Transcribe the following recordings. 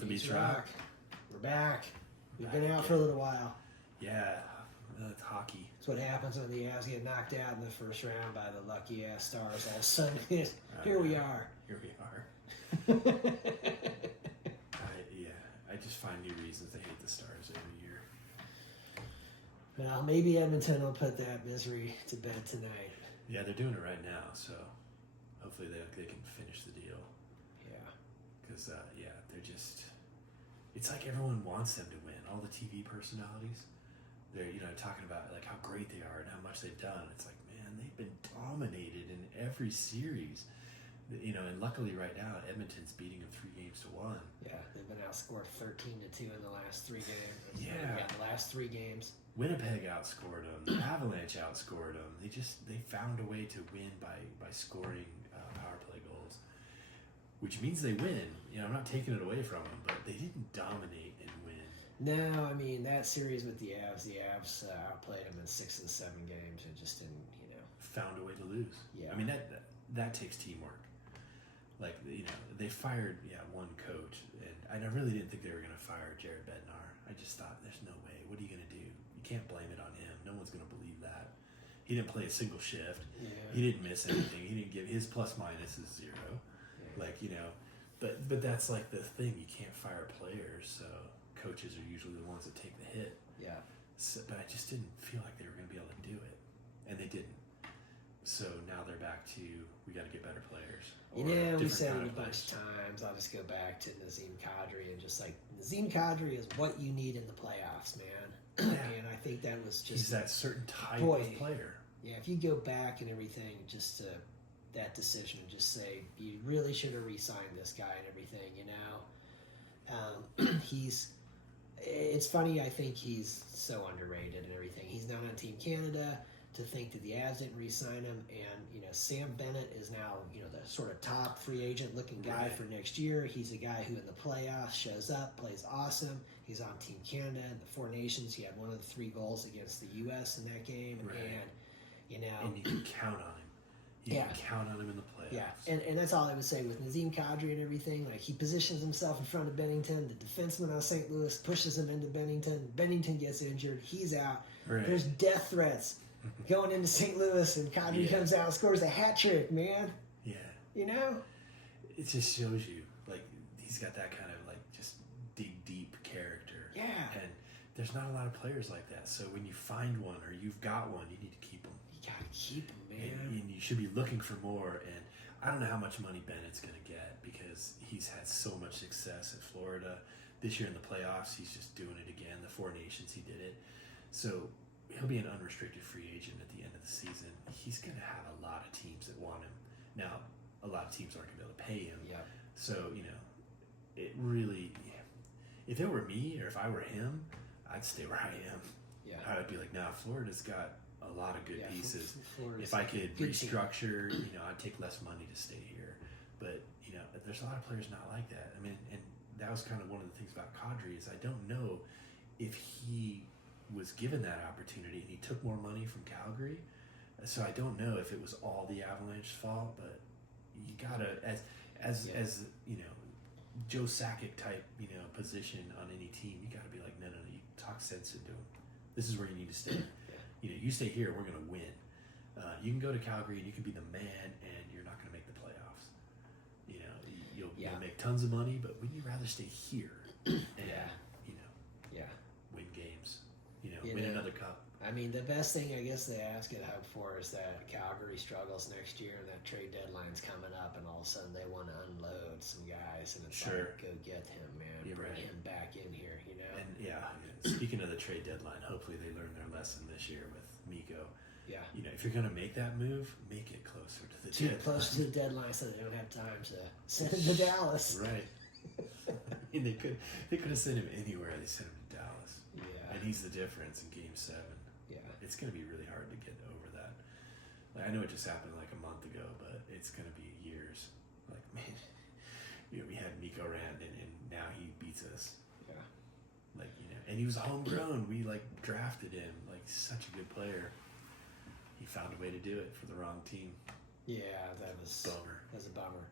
North Beach Rock. We're back. We've been out for a little while. Yeah, it's hockey. That's what happens when the Avs get knocked out in the first round by the lucky ass Stars. All of a sudden, here we are. Here we are. I just find new reasons to hate the Stars every year. Well, maybe Edmonton will put that misery to bed tonight. Yeah, they're doing it right now, so hopefully they can finish the deal. Yeah. Because, they're just... It's like everyone wants them to win. All the TV personalities, they're, talking about like how great they are and how much they've done. It's like, man, they've been dominated in every series. And luckily right now, Edmonton's beating them 3-1. Yeah, they've been outscored 13-2 in the last 3 games. Yeah. The last 3 games. Winnipeg outscored them. The Avalanche outscored them. They found a way to win by scoring power play goals, which means they win. I'm not taking it away from them, but they didn't dominate and win. No, I mean, that series with the Avs outplayed them in 6 and 7 games and just didn't, Found a way to lose. Yeah. I mean, that takes teamwork. Like, they fired, one coach, and I really didn't think they were going to fire Jared Bednar. I just thought, there's no way. What are you going to do? You can't blame it on him. No one's going to believe that. He didn't play a single shift. Yeah. He didn't miss anything. He didn't give his plus minus is 0. Yeah. But that's like the thing. You can't fire players, so coaches are usually the ones that take the hit. Yeah. So, but I just didn't feel like they were going to be able to do it, and they didn't. So now they're back to, we got to get better players. We said it a bunch of times. I'll just go back to Nazem Kadri and just like, Nazem Kadri is what you need in the playoffs, man. Yeah. And I think that was just... He's that certain type of player. Yeah, if you go back and everything, just to that decision, just say, you really should have re-signed this guy and everything, it's funny, I think he's so underrated and everything. He's not on Team Canada. To think that the Avs didn't re-sign him, and Sam Bennett is now the sort of top free agent looking guy for next year. He's a guy who in the playoffs shows up, plays awesome. He's on Team Canada and the 4 Nations. He had one of the 3 goals against the U.S. in that game, and and you can count on him. You can count on him in the playoffs. Yeah, and that's all I would say with Nazem Kadri and everything. Like, he positions himself in front of Bennington. The defenseman on St. Louis pushes him into Bennington. Bennington gets injured. He's out. Right. There's death threats going into St. Louis, and Kadri comes out and scores a hat trick, man. Yeah. It just shows you, like, he's got that kind of, like, just dig deep character. Yeah. And there's not a lot of players like that. So when you find one or you've got one, you need to keep them. You gotta keep them, man. And you should be looking for more. And I don't know how much money Bennett's going to get because he's had so much success at Florida. This year in the playoffs, he's just doing it again. The 4 Nations, he did it. So he'll be an unrestricted free agent at the end of the season. He's going to have a lot of teams that want him. Now, a lot of teams aren't going to be able to pay him. Yeah. So, it really, if it were me or if I were him, I'd stay where I am. Yeah. I'd be like, nah, Florida's got a lot of good pieces. Florida's If I could restructure, team. I'd take less money to stay here. But, there's a lot of players not like that. I mean, and that was kind of one of the things about Kadri is I don't know if he was given that opportunity and he took more money from Calgary. So I don't know if it was all the Avalanche's fault, but you gotta, as Joe Sakic type, position on any team, you gotta be like, no, you talk sense into him. This is where you need to stay. You stay here, we're gonna win. You can go to Calgary and you can be the man and you're not gonna make the playoffs. You'll make tons of money, but wouldn't you rather stay here and, win games? Win another cup. I mean, the best thing I guess the Avs could hope for is that Calgary struggles next year and that trade deadline's coming up and all of a sudden they want to unload some guys and it's like, go get him, man. Bring him back in here, And speaking of the trade deadline, hopefully they learn their lesson this year with Mikko. Yeah. If you're going to make that move, make it closer to the deadline. Close to the deadline so they don't have time to send him to Dallas. Right. I mean, they could have sent him anywhere. They sent him to Dallas. Yeah. And he's the difference in Game 7. Yeah. It's going to be really hard to get over that. Like, I know it just happened like a month ago, but it's going to be years. Like, man, we had Mikko Rantanen, and now he beats us. Yeah. Like, and he was homegrown. We, drafted him. Like, such a good player. He found a way to do it for the wrong team. Yeah, that was bummer. That was a bummer.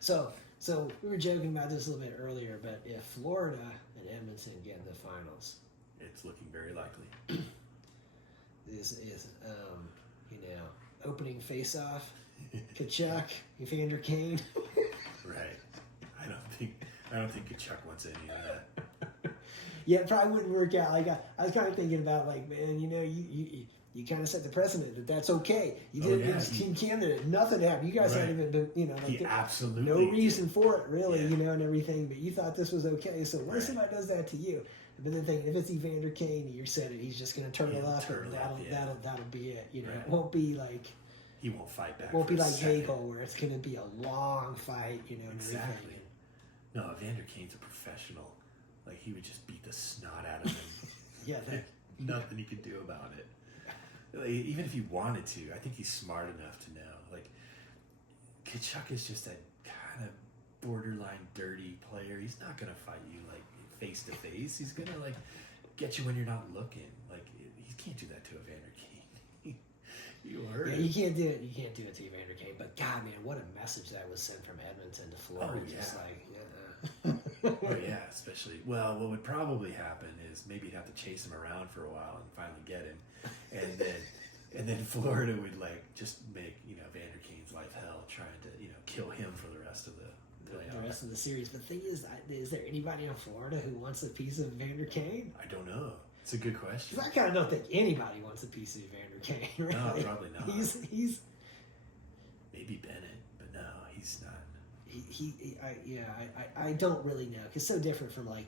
So So we were joking about this a little bit earlier, but if Florida and Edmonton get in the finals, it's looking very likely. is opening face-off, Kachuk, Evander Kane. Right. I don't think Kachuk wants any of that. Yeah, it probably wouldn't work out. Like I was kind of thinking about, like, man, you kind of set the precedent that's okay. You did it against Team Canada, nothing happened. You guys hadn't even been, like, he absolutely no reason for it, really, yeah. And everything. But you thought this was okay. So what if somebody does that to you? But then thinking, if it's Evander Kane, you said it, he's just going to turtle up, and that'll be it. It won't be like he won't fight back. It won't be like Hagel, where it's going to be a long fight. Exactly. No, Evander Kane's a professional. Like, he would just beat the snot out of him. Yeah, nothing he could do about it. Like, even if he wanted to, I think he's smart enough to know. Like, Kachuk is just a kind of borderline dirty player. He's not gonna fight you like face to face. He's gonna like get you when you're not looking. Like, he can't do that to Evander Kane. You heard him. You can't do it. You can't do it to Evander Kane. But God, man, what a message that was sent from Edmonton to Florida. Oh, yeah. Just like, Oh yeah, especially. Well, what would probably happen is maybe you'd have to chase him around for a while and finally get him, and then Florida would like just make Evander Kane's life hell, trying to kill him for the rest of the rest of the series. But the thing is there anybody in Florida who wants a piece of Evander Kane? I don't know. It's a good question. Because I kind of don't think anybody wants a piece of Evander Kane. Really. No, probably not. He's maybe Bennett, but no, he's not. I don't really know. It's so different from like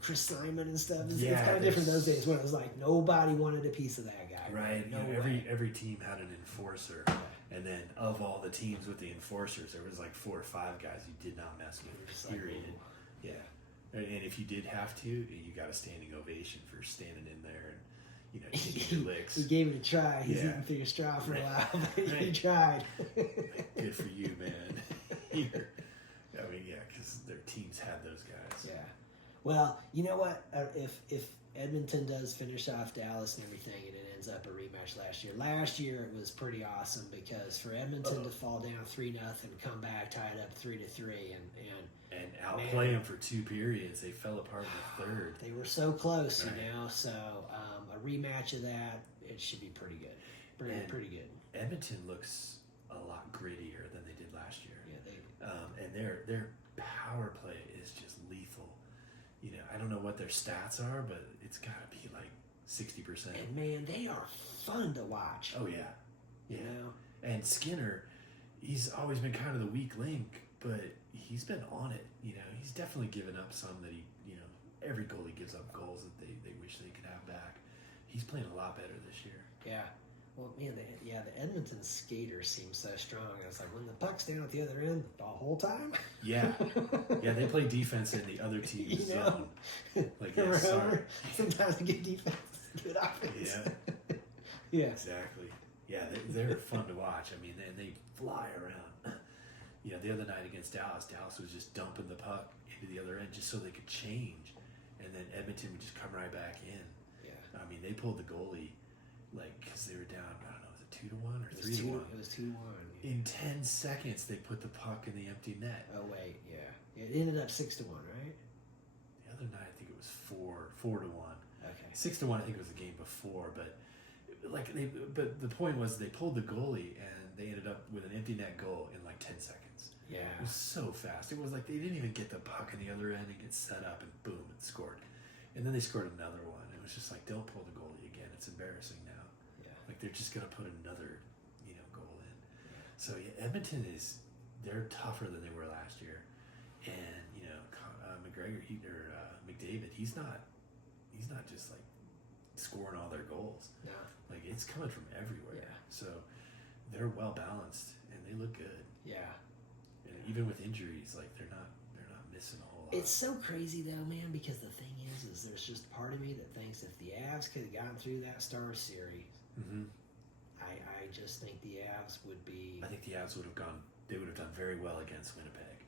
Chris Simon and stuff. It's Yeah, kind of different those days when it was like nobody wanted a piece of that guy. Right. No every team had an enforcer, and then of all the teams with the enforcers, there was like 4 or 5 guys you did not mess with. Period. Yeah. And if you did have to, you got a standing ovation for standing in there and taking your licks. He gave it a try. He's eating through your straw for a while, but he tried. Good for you, man. Because their teams had those guys. Yeah. Well, you know what? If Edmonton does finish off Dallas and everything, and it ends up a rematch last year it was pretty awesome because for Edmonton to fall down 3-0 and come back, tie it up 3-3, and outplay them for 2 periods, they fell apart in the third. They were so close, So a rematch of that, it should be pretty good. Pretty good. Edmonton looks a lot grittier than they did last year. Yeah, and their power play is just lethal. I don't know what their stats are, but it's got to be like 60%. And man, they are fun to watch. Oh yeah, yeah. And Skinner, he's always been kind of the weak link, but he's been on it. He's definitely given up some that every goalie gives up goals that they wish they could have back. He's playing a lot better this year. Yeah. Well, man, the Edmonton skaters seem so strong. It's like when the puck's down at the other end the whole time. Yeah, they play defense in the other team's zone. Like, sometimes they get defense, good offense. Yeah, yeah, exactly. Yeah, they're fun to watch. I mean, they fly around. The other night against Dallas was just dumping the puck into the other end just so they could change, and then Edmonton would just come right back in. Yeah, I mean, they pulled the goalie. Because they were down, I don't know, was it 2-1 or 3-1? It was 2-1. In 10 seconds, they put the puck in the empty net. Oh wait, yeah. It ended up 6-1, right? The other night, I think it was 4-1. Okay. 6-1, I think it was the game before, but the point was they pulled the goalie and they ended up with an empty net goal in like 10 seconds. Yeah. It was so fast. It was like they didn't even get the puck in the other end and get set up and boom, it scored. And then they scored another one. It was just like, don't pull the goalie again. It's embarrassing now. Like they're just gonna put another, goal in. So Edmonton they're tougher than they were last year, and McGregor McDavid, he's not just like scoring all their goals. No, like it's coming from everywhere. Yeah. So they're well balanced and they look good. Yeah. And even with injuries, like they're not missing a whole lot. It's so crazy though, man, because the thing is there's just part of me that thinks if the Avs could have gotten through that Stars series. Mm-hmm. I just think the Avs would be. I think the Avs would have gone. They would have done very well against Winnipeg,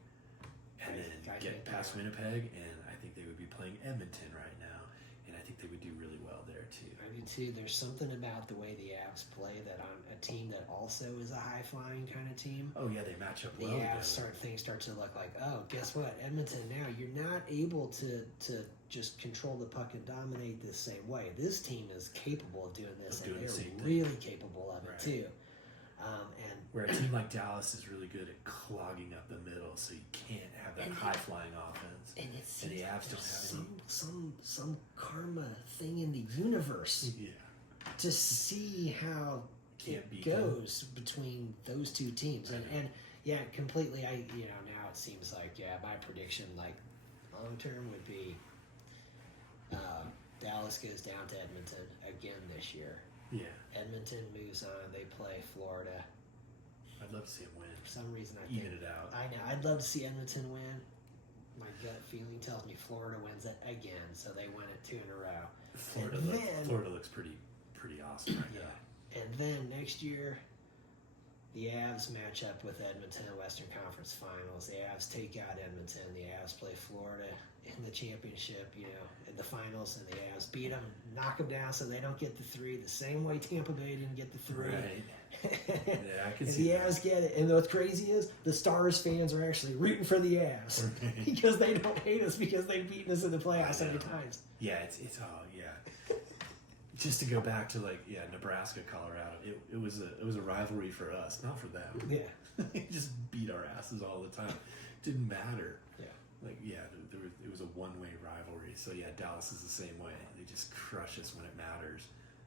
and then get past Winnipeg, and I think they would be playing Edmonton right now. And I think they would do really well there too. I do too. There's something about the way the Avs play that on a team that also is a high-flying kind of team. Oh yeah, they match up The well Avs together. things start to look like, oh, guess what? Edmonton now, you're not able to just control the puck and dominate the same way. This team is capable of doing this, Of doing and the they're same thing. really capable of Right. it too. And Where a team like Dallas is really good at clogging up the middle, so you can't have that And- high-flying offense. and it's And the Avs don't have any. some karma thing in the universe Yeah, to see how can't it beat goes between those two teams. I And know. and yeah, completely. Now it seems like my prediction long term would be Dallas goes down to Edmonton again this year. Yeah, Edmonton moves on. They play Florida. I'd love to see them win, For some reason, I even think it out. I know. I'd love to see Edmonton win. My gut feeling tells me Florida wins it again, so they win it 2 in a row. Florida looks pretty awesome right now. And then next year, the Avs match up with Edmonton in the Western Conference Finals. The Avs take out Edmonton. The Avs play Florida in the championship, in the finals, and the Avs beat them, knock them down so they don't get the 3, the same way Tampa Bay didn't get the 3. Right. Yeah, I can And see the that. Avs get it. And what's crazy is the Stars fans are actually rooting for the Avs Right. because they don't hate us because they've beaten us in the playoffs so many I know. times. Yeah, it's just to go back to Nebraska, Colorado. It was a rivalry for us, not for them. Yeah. They just beat our asses all the time. Didn't matter. Yeah. It was a one-way rivalry. So yeah, Dallas is the same way. They just crush us when it matters.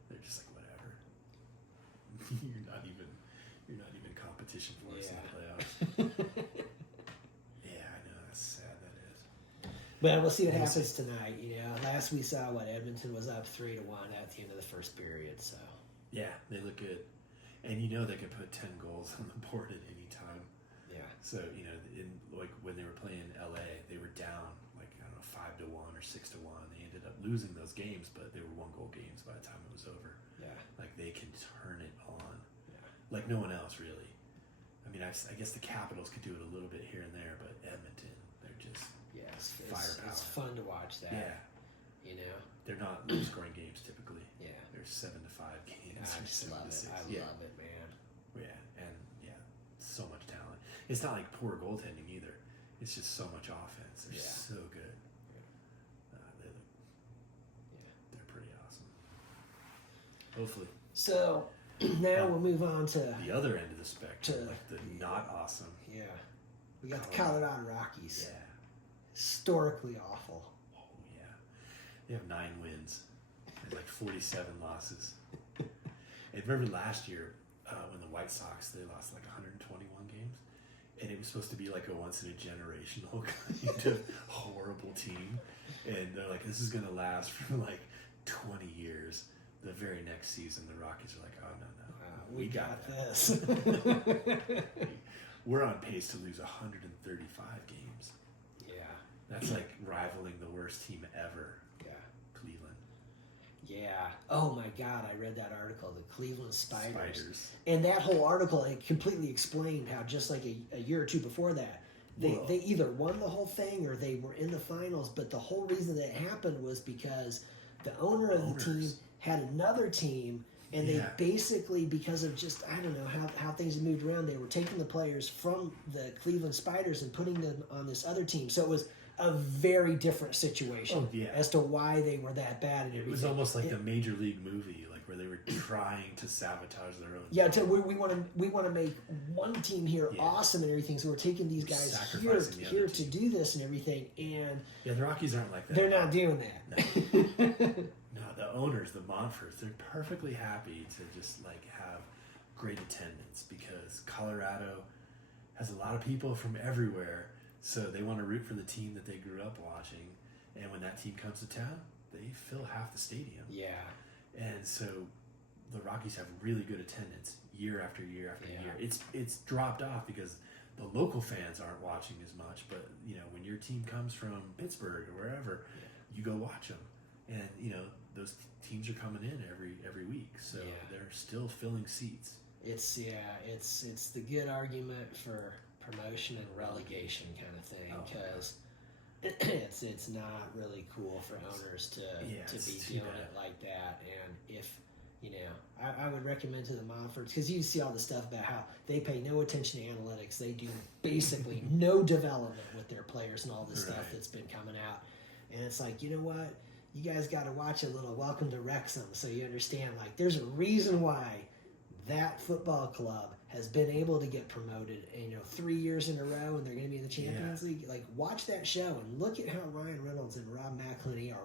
They're just like whatever. you're not even competition for us in the playoffs. Yeah, I know, that's sad. That is. But we'll see what We'll happens tonight. Last we saw Edmonton was up 3-1 at the end of the first period. So Yeah, they look good, and they could put 10 goals on the board at any time. yeah, So when they were playing LA, they were down 5-1 or 6-1. They ended up losing those games, but they were 1-goal games by the time it was over. yeah, They can turn it on, yeah. like no one else really. I mean, I guess the Capitals could do it a little bit here and there, but Edmonton, they're just Yeah, it's Firepower. fun to watch that. yeah. They're not low-scoring games typically. Yeah. They're 7-5 games. I or just 7 love to it. 6. I Yeah. love it, man. Yeah, and so much talent. It's not like poor goaltending either. It's just so much offense. They're Yeah. so good. They're pretty awesome. Hopefully, So now we'll move on to the other end of the spectrum, To- the not awesome. we got the Colorado Rockies. Yeah. Historically awful. Oh yeah. They have 9 wins and 47 losses. And remember last year when the White Sox, they lost 121 games, and it was supposed to be a once in a generational kind of horrible team, and they're like, this is going to last for 20 years. The very next season, the Rockies are like, oh no, We got that. this. We're on pace to lose 135 games. Yeah, That's rivaling the worst team ever, yeah, Cleveland. yeah. Oh my God, I read that article, the Cleveland Spiders. And that whole article, it completely explained how just a year or two before that, they either won the whole thing or they were in the finals. But the whole reason that it happened was because the owner of the team had another team, and they basically, because of just, I don't know, how things had moved around, they were taking the players from the Cleveland Spiders and putting them on this other team. So it was a very different situation as to why they were that bad and everything. It was almost like the Major League movie, where they were trying to sabotage their own. Yeah, we want to make one team here awesome and everything, so we're taking these guys here to do this and everything, and the Rockies aren't like that. they're not doing that. No, the owners, the Monforts, they're perfectly happy to just have great attendance because Colorado has a lot of people from everywhere, so they want to root for the team that they grew up watching, and when that team comes to town, they fill half the stadium. Yeah. And so the Rockies have really good attendance year after year after year. It's dropped off because the local fans aren't watching as much, but when your team comes from Pittsburgh or wherever, you go watch them, and those teams are coming in every week, so they're still filling seats. It's the good argument for promotion and relegation kind of thing, because it's not really cool for owners to be doing it like that. And if I would recommend to the Monforts, because you see all the stuff about how they pay no attention to analytics. They do basically no development with their players and all this stuff that's been coming out. And it's like, you know what? You guys got to watch a little Welcome to Wrexham so you understand, like, there's a reason why that football club has been able to get promoted, 3 years in a row, and they're going to be in the Champions League. Like, watch that show and look at how Ryan Reynolds and Rob McElhenney are.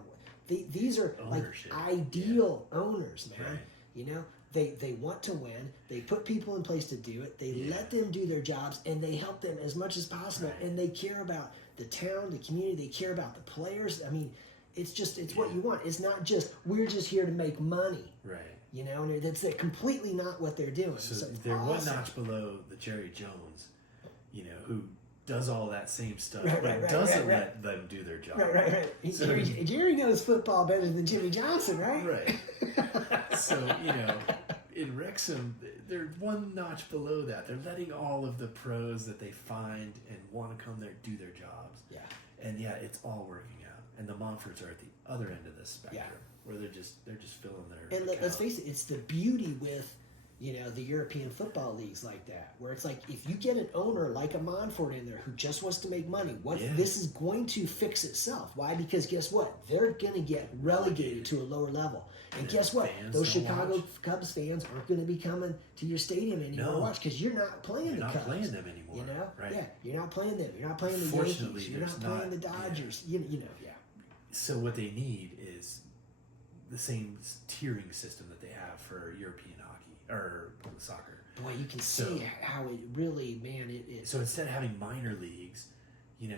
These are ownership. Like ideal owners, man. Right. They want to win. They put people in place to do it. They let them do their jobs, and they help them as much as possible. Right. And they care about the town, the community. They care about the players. I mean, it's what you want. It's not just, we're just here to make money. Right. And that's completely not what they're doing. So they're one notch below the Jerry Jones, who does all that same stuff, but doesn't let them do their job. Right. So, Jerry knows football better than Jimmy Johnson, right? Right. So, in Wrexham, they're one notch below that. They're letting all of the pros that they find and want to come there do their jobs. Yeah. And it's all working out. And the Monforts are at the other end of the spectrum, where they're just filling their And let's face it, it's the beauty with the European football leagues like that, where it's like, if you get an owner like a Montfort in there who just wants to make money, this is going to fix itself. Why? Because guess what? They're going to get relegated to a lower level. And guess what? Those Chicago Cubs fans aren't going to be coming to your stadium anymore to watch, because you're not playing the Cubs. You're not playing them anymore. Right? Yeah, you're not playing them. You're not playing the Yankees. You're not playing the Dodgers. So what they need is the same tiering system that they have for European hockey or soccer. Boy, you can see how it really, man. So instead of having minor leagues, you do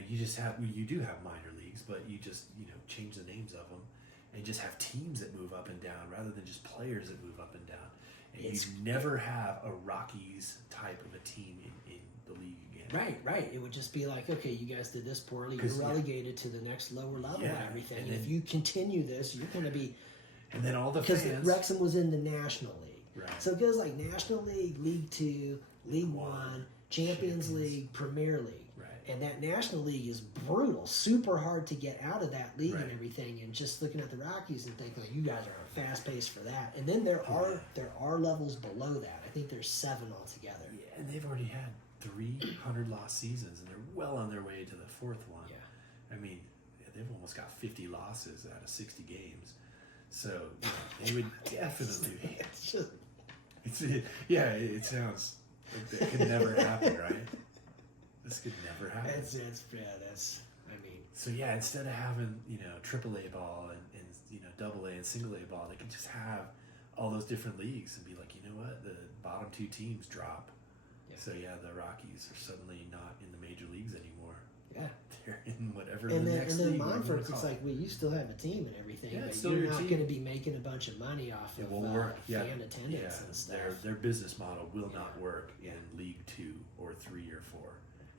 have minor leagues, but you just change the names of them and just have teams that move up and down rather than just players that move up and down. And you never have a Rockies type of a team in the league again. Right. It would just be like, okay, you guys did this poorly. You're relegated to the next lower level and everything. And if you continue this, you're going to be. And then all the fans. Because Wrexham was in the National League. Right. So it goes like National League, League Two, League One, Champions League, Premier League. Right. And that National League is brutal, super hard to get out of that league and everything. And just looking at the Rockies and thinking, like, you guys are fast paced for that. And then there are levels below that. I think there's 7 altogether. Yeah, and they've already had 300 lost seasons, and they're well on their way to the 4th one. Yeah. I mean, they've almost got 50 losses out of 60 games. So they would definitely. It sounds like that could never happen, right? This could never happen. So instead of having AAA ball and AA and single A ball, they could just have all those different leagues and be like, you know what, the bottom 2 teams drop. Yeah. So the Rockies are suddenly not in the major leagues anymore. Yeah, they're in whatever and the then, next and then league. Monfort's, it's like, well, you still have a team and everything, but you're not going to be making a bunch of money off of fan attendance and stuff. Their business model will not work in League 2 or 3 or 4.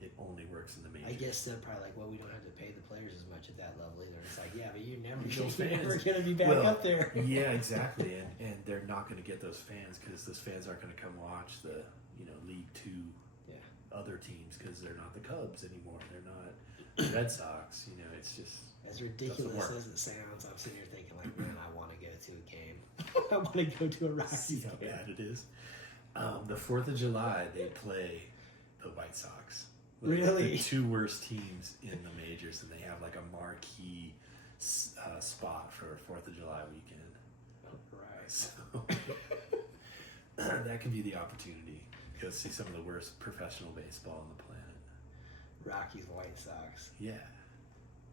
It only works in the majors. I guess they're probably like, well, we don't have to pay the players as much at that level either. It's like, yeah, but you're never going to be back up there. Yeah, exactly. And they're not going to get those fans, because those fans aren't going to come watch the League 2 other teams, because they're not the Cubs anymore. They're not the Red Sox. It's just as ridiculous as it sounds. I'm sitting here thinking, like, man, I want to go to a game. I want to go to a Rockies game. How bad it is. The 4th of July, they play the White Sox. Really? The 2 worst teams in the majors, and they have like a marquee spot for 4th of July weekend. Right. So that could be the opportunity. Go see some of the worst professional baseball on the planet. Rockies, White Sox. Yeah.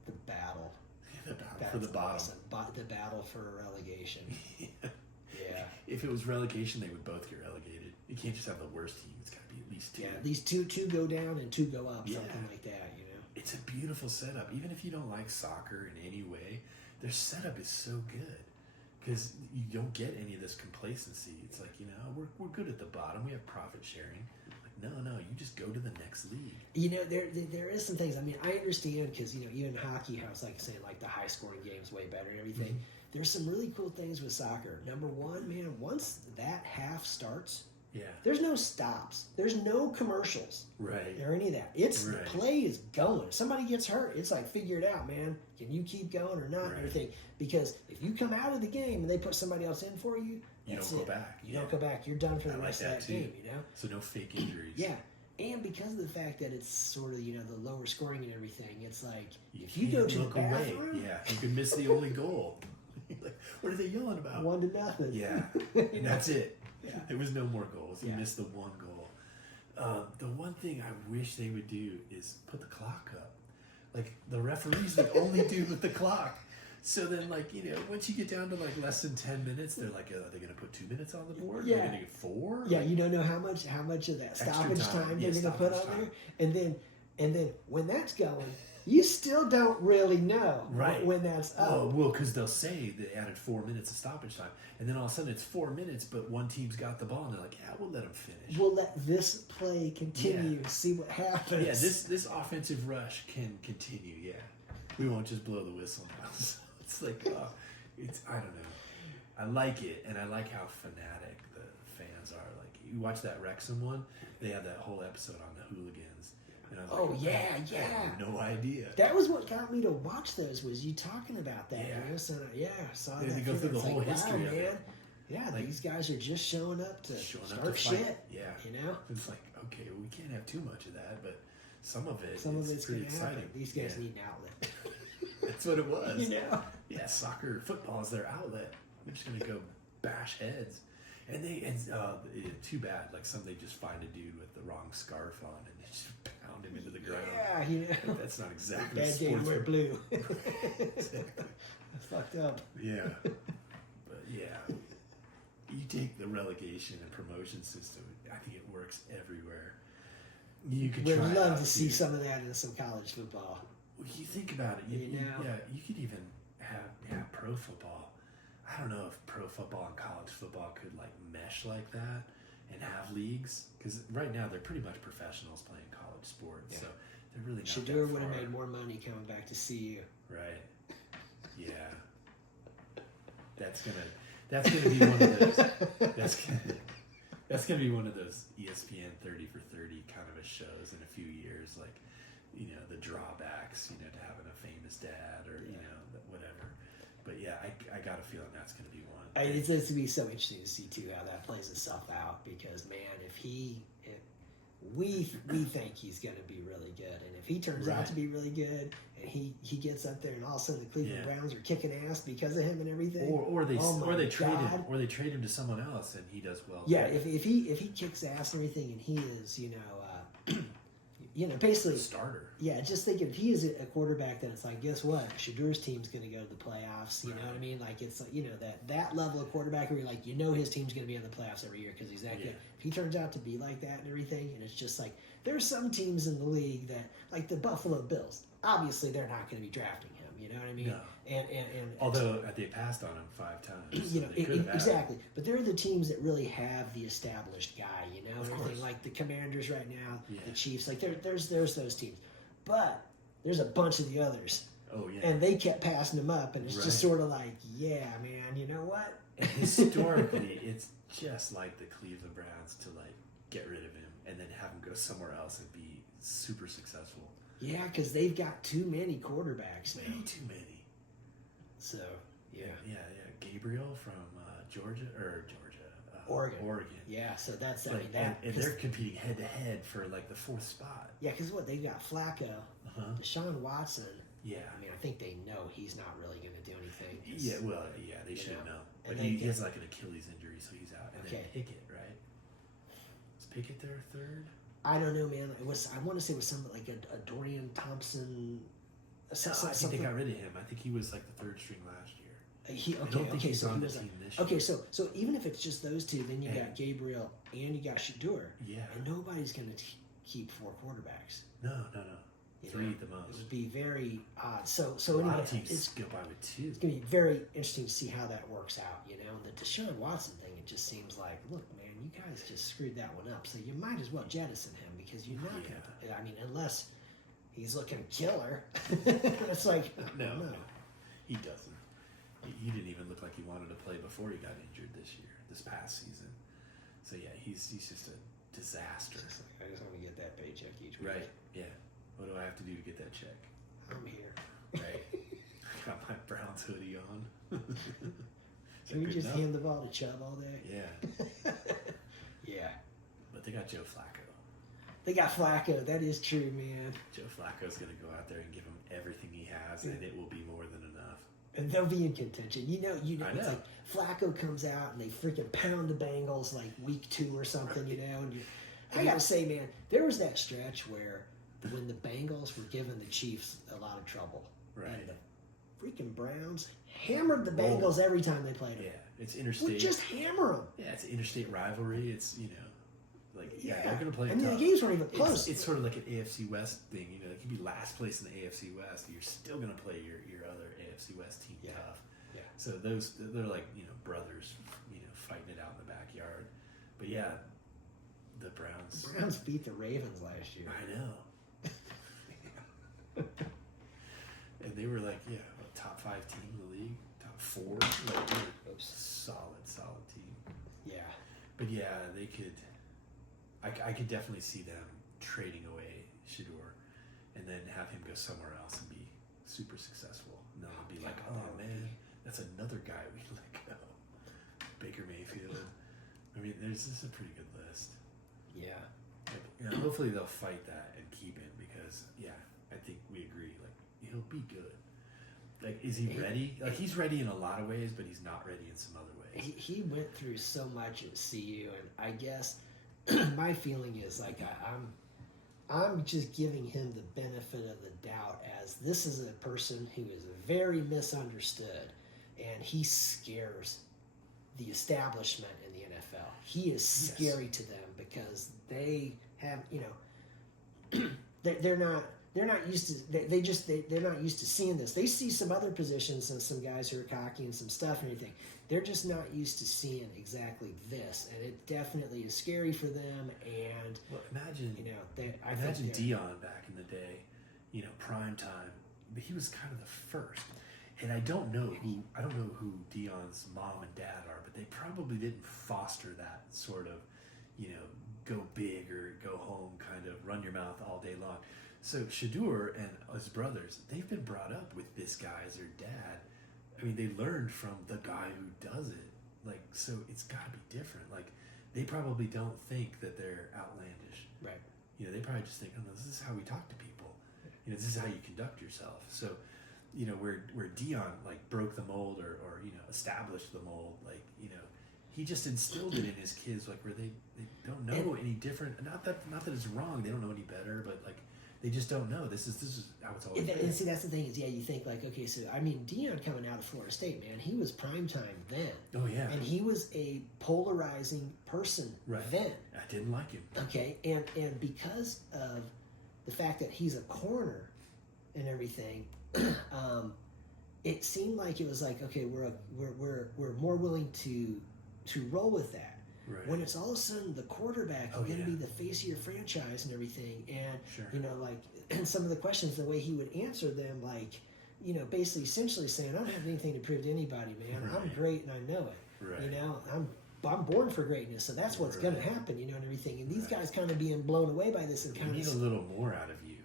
The battle. The battle for the bottom. Awesome. The battle for relegation. Yeah. If it was relegation, they would both get relegated. You can't just have the worst team. It's got to be at least 2. Yeah, these two go down and 2 go up, something like that, It's a beautiful setup. Even if you don't like soccer in any way, their setup is so good. Because you don't get any of this complacency. It's like, we're good at the bottom. We have profit sharing. Like, no, you just go to the next league. There is some things. I mean, I understand, because, even hockey, how it's like saying, like, the high-scoring game's way better and everything. Mm-hmm. There's some really cool things with soccer. Number one, man, once that half starts, Yeah. There's no stops. There's no commercials. Right. Or any of that. It's Right. the play is going. If somebody gets hurt, it's like, figure it out, man. Can you keep going or not? Right. And everything. Because if you come out of the game and they put somebody else in for you, You that's don't it. go back. You don't go back. You're done for the I like rest of that that too. game, you know? So no fake injuries. Yeah. And because of the fact that it's sort of, the lower scoring and everything, it's like, if you can't go to the look away. bathroom, Yeah, you can miss the only goal. Like, what are they yelling about? 1-0. Yeah, You and know? that's it. Yeah. There was no more goals. You Yeah. missed the one goal. The one thing I wish they would do is put the clock up. Like, the referees, the only dude with the clock. So then, like, once you get down to like less than 10 minutes, they're like, are they going to put 2 minutes on the board? Yeah. They're going to get 4? Yeah, you don't know how much of that Extra stoppage time. time Yeah, they're going to put on stoppage there, and then when that's going, you still don't really know Right. when that's up. Oh, well, because they'll say they added 4 minutes of stoppage time, and then all of a sudden it's 4 minutes, but one team's got the ball, and they're like, yeah, we'll let them finish. We'll let this play continue and see what happens. Yeah, this offensive rush can continue. Yeah, we won't just blow the whistle now. So it's like, I don't know. I like it, and I like how fanatic the fans are. Like, you watch that Wrexham one, they had that whole episode on the hooligans. And I was Oh, like, yeah. I had no idea. That was what got me to watch those. Was you talking about that? Yeah. So I saw They that. go through the It's whole like, history wow, of man. it. Yeah, Like, these guys are just showing up to Showing start up to fight. shit. Yeah. You know, It's like, okay, well, we can't have too much of that, but some of it some of is it's pretty going to exciting. happen. These guys Yeah. need an outlet. That's what it was. You know. Yeah, soccer, football is their outlet. They're just gonna go bash heads, and too bad. Like, some they just find a dude with the wrong scarf on and they just pound him into the ground. Yeah, you know. That's not exactly Bad day to sports. wear blue. Exactly. That's fucked up. Yeah, but yeah, you take the relegation and promotion system. I think it works everywhere. You could Would try it love out to see too. some of that in some college football. Well, you think about it. You know? You could even have pro football. I don't know if pro football and college football could like mesh like that and have leagues, because right now they're pretty much professionals playing college sports, Yeah. so they're really not Shador that would have far. made more money coming back to see you. Right. Yeah. That's gonna be one of those. That's gonna be one of those ESPN 30 for 30 kind of a shows in a few years, like, the drawbacks, to having a famous dad or whatever. But yeah, I got a feeling that's gonna be one. It's going to be so interesting to see too how that plays itself out, because man, if we think he's going to be really good, and if he turns out Right. to be really good, and he gets up there, and all of a sudden the Cleveland Yeah. Browns are kicking ass because of him and everything, Or they Oh my or they trade God. him or they trade him to someone else and he does well. yeah, too. if he kicks ass and everything, and he is basically. a starter. Yeah, just thinking if he is a quarterback, then it's like, guess what? Shadur's team's going to go to the playoffs. You know what I mean? Like, it's that level of quarterback where you're like, his team's going to be in the playoffs every year because he's that Yeah. good. If he turns out to be like that and everything, and it's just like, there are some teams in the league that, like the Buffalo Bills, obviously they're not going to be drafting him. You know what I mean? No. And Although they passed on him 5 times. So they could have had him. exactly. But they're the teams that really have the established guy, Of everything course. like the Commanders right now, Yeah. the Chiefs, like there's those teams. But there's a bunch of the others, Oh yeah. and they kept passing him up, and it's Right. just sort of like, yeah, man, you know what? And historically, it's just like the Cleveland Browns to like get rid of him and then have him go somewhere else and be super successful. Yeah, because they've got too many quarterbacks, Way man. too many. So yeah, Gabriel from Georgia. Oregon. Yeah, so that's Like, and they're competing head to head for like the 4th spot. yeah, because what they've got Flacco, Uh-huh. Deshaun Watson. Yeah. I mean, I think they know he's not really going to do anything. 'cause- Yeah, well, yeah, they you should know, know. and But they he has like an Achilles injury, so he's out. And Okay. then Pickett, right? Is Pickett their 3rd? I don't know, man. I want to say it was something like a Dorian Thompson. I think they got rid of him. I think he was like the 3rd string last year. I don't think he's so on he the was team like, this year. okay, so even if it's just those two, then you Yeah. got Gabriel and you got Shador, Yeah. and nobody's going to keep 4 quarterbacks. No. You 3 know, at the It most. would be very odd. So A lot anyway, of teams it's go by with 2. going to be very interesting to see how that works out. The Deshaun Watson thing, it just seems like, look, man, you guys just screwed that one up. So you might as well jettison him because you're not going to. I mean, unless he's looking killer, it's like No, he doesn't. He didn't even look like he wanted to play before he got injured this past season. So yeah, he's just a disaster. I just want to get that paycheck each week. Right. Yeah. What do I have to do to get that check? I'm here. Right. I got my Browns hoodie on. Can we just hand the ball to Chubb all day? Yeah. Yeah. But they got Joe Flacco. They got Flacco. That is true, man. Joe Flacco's going to go out there and give him everything he has, and it will be more than enough. And they'll be in contention. You know. I know. It's like Flacco comes out and they freaking pound the Bengals like week 2 or something, Right. you know. And I gotta say, man, there was that stretch where when the Bengals were giving the Chiefs a lot of trouble, Right. and the freaking Browns hammered the Bengals every time they played them. Yeah, it's interstate. Would just hammer them. Yeah, it's interstate rivalry. It's, like, they're going to play I mean, tough. the games weren't even close. It's sort of like an AFC West thing. It could be last place in the AFC West. You're still going to play your other AFC West team tough. Yeah. So they're like, brothers, fighting it out in the backyard. But yeah, the Browns. The Browns beat the Ravens last year. I know. And they were like, top 5 team in the league, top 4. Like, solid team. Yeah. But yeah, they could. I could definitely see them trading away Shador, and then have him go somewhere else and be super successful. And then I'll be like, oh man, that's another guy we can let go. Baker Mayfield. I mean, this is a pretty good list. Yeah. Like, hopefully they'll fight that and keep him because, I think we agree. Like, he'll be good. Like, is he ready? Like, he's ready in a lot of ways, but he's not ready in some other ways. He went through so much at CU, and I guess my feeling is like I'm just giving him the benefit of the doubt, as this is a person who is very misunderstood, and he scares the establishment in the NFL. He is scary to them because they have, they're not used to they're not used to seeing this. They see some other positions and some guys who are cocky and some stuff and everything. They're just not used to seeing exactly this, and it definitely is scary for them. And imagine imagine Dion back in the day, prime time. But he was kind of the first, and I don't know who Dion's mom and dad are, but they probably didn't foster that sort of, go big or go home kind of run your mouth all day long. So Shador and his brothers, they've been brought up with this guy as their dad. I mean, they learned from the guy who does it. Like, so it's got to be different. Like, they probably don't think that they're outlandish. Right. They probably just think, oh, no, this is how we talk to people. This is how you conduct yourself. So, where Dion, like, broke the mold or established the mold, like, he just instilled it in his kids, like, where they don't know any different. Not that it's wrong. They don't know any better, but, like, they just don't know. This is how it's always been. And see, that's the thing is, you think like, okay, so I mean, Dion coming out of Florida State, man, he was primetime then. Oh yeah. And he was a polarizing person then. I didn't like him. Okay, and because of the fact that he's a corner and everything, it seemed like it was like, okay, we're more willing to roll with that. Right. When it's all of a sudden the quarterback is going to be the face of your franchise and everything, and and some of the questions, the way he would answer them, like, basically essentially saying, I don't have anything to prove to anybody, man. Right. I'm great and I know it. Right. I'm born for greatness, so that's what's going to happen, and everything. And these guys kind of being blown away by this and kind of need a little more out of you.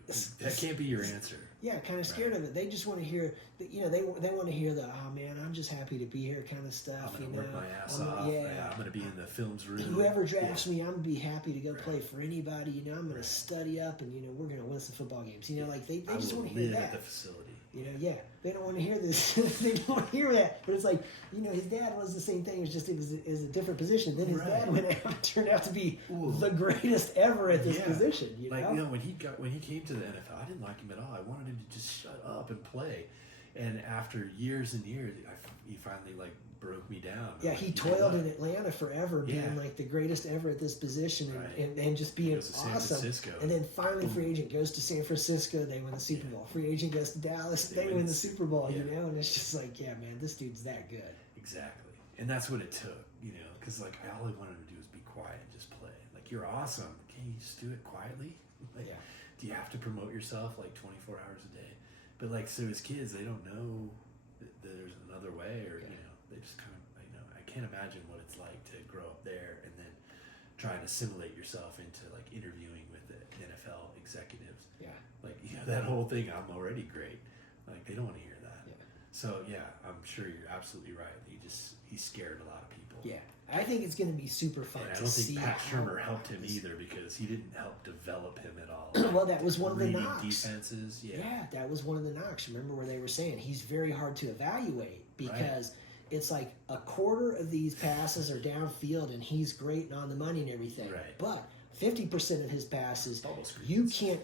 That can't be your answer. Yeah, kind of scared of it. They just want to hear, they want to hear the, oh man, I'm just happy to be here kind of stuff. I'm gonna work my ass off. I'm gonna be in the films room. Whoever drafts me, I'm gonna be happy to go play for anybody. I'm gonna study up, and we're gonna win some football games. Like they just want to hear that. At the facility. They don't want to hear this. They don't want to hear that. But it's like, his dad was the same thing. It was a different position. Then his dad went out and turned out to be the greatest ever at this position. When he came to the NFL, I didn't like him at all. I wanted him to just shut up and play. And after years and years, he finally broke me down. Yeah, he toiled in Atlanta forever, being like the greatest ever at this position, and just being awesome. And then finally, free agent goes to San Francisco, they win the Super Bowl. Free agent goes to Dallas, they win the Super Bowl. And it's just like, yeah, man, this dude's that good. Exactly, and that's what it took, because all I wanted to do was be quiet and just play. Like, you're awesome. Can you just do it quietly? Do you have to promote yourself 24 hours a day? But so his kids, they don't know that there's another way, or they just kind of, I can't imagine what it's like to grow up there and then trying to simulate yourself into like interviewing with the NFL executives. Yeah. Like, you know, that whole thing, I'm already great. Like, they don't want to hear that. Yeah. So, yeah, I'm sure you're absolutely right. He scared a lot of people. Yeah. I think it's going to be super fun And I to don't see. think Pat Shurmur helped him this- either, because he didn't help develop him at all. Well, that was one of the Reading knocks. defenses, Yeah, that was one of the knocks. Remember where they were saying he's very hard to evaluate because it's like a quarter of these passes are downfield and he's great and on the money and everything. Right. But 50% of his passes Bubble screens. you can't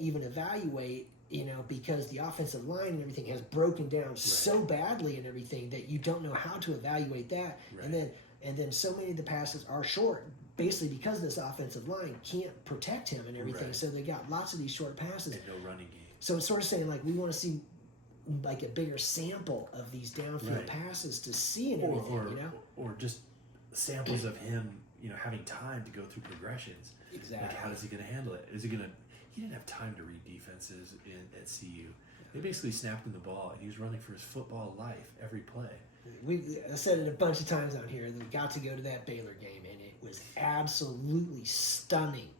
even evaluate, you know, because the offensive line and everything has broken down so badly and everything that you don't know how to evaluate that. Right. And then so many of the passes are short, basically because this offensive line can't protect him and everything. Right. So they got lots of these short passes. And no running game. So it's sort of saying like we want to see like a bigger sample of these downfield Right. passes to see and everything, you know? Or just samples of him, you know, having time to go through progressions. Exactly. Like, how is he going to handle it? He didn't have time to read defenses at CU. They basically snapped him the ball, and he was running for his football life every play. I said it a bunch of times on here. We got to go to that Baylor game, and it was absolutely stunning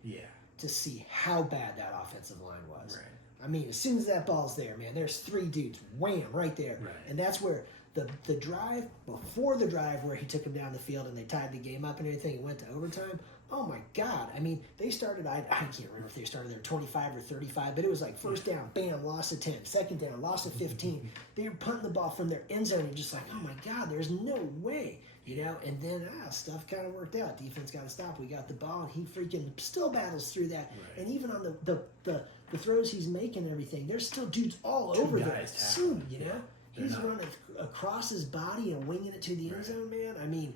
to see how bad that offensive line was. Right. I mean, as soon as that ball's there, man, there's three dudes, wham, right there. Right. And that's where the drive, before the drive where he took him down the field and they tied the game up and everything and went to overtime, oh my God. I mean, they started, I can't remember if they started there 25 or 35, but it was like first down, bam, lost to 10. Second down, lost to 15. They were punting the ball from their end zone and just like, oh my God, there's no way. You know, and then stuff kind of worked out. Defense got to stop. We got the ball, and he freaking still battles through that. Right. And even on the throws he's making and everything, there's still dudes all over there. Soon, you know? He's running across his body and winging it to the end zone, man. I mean,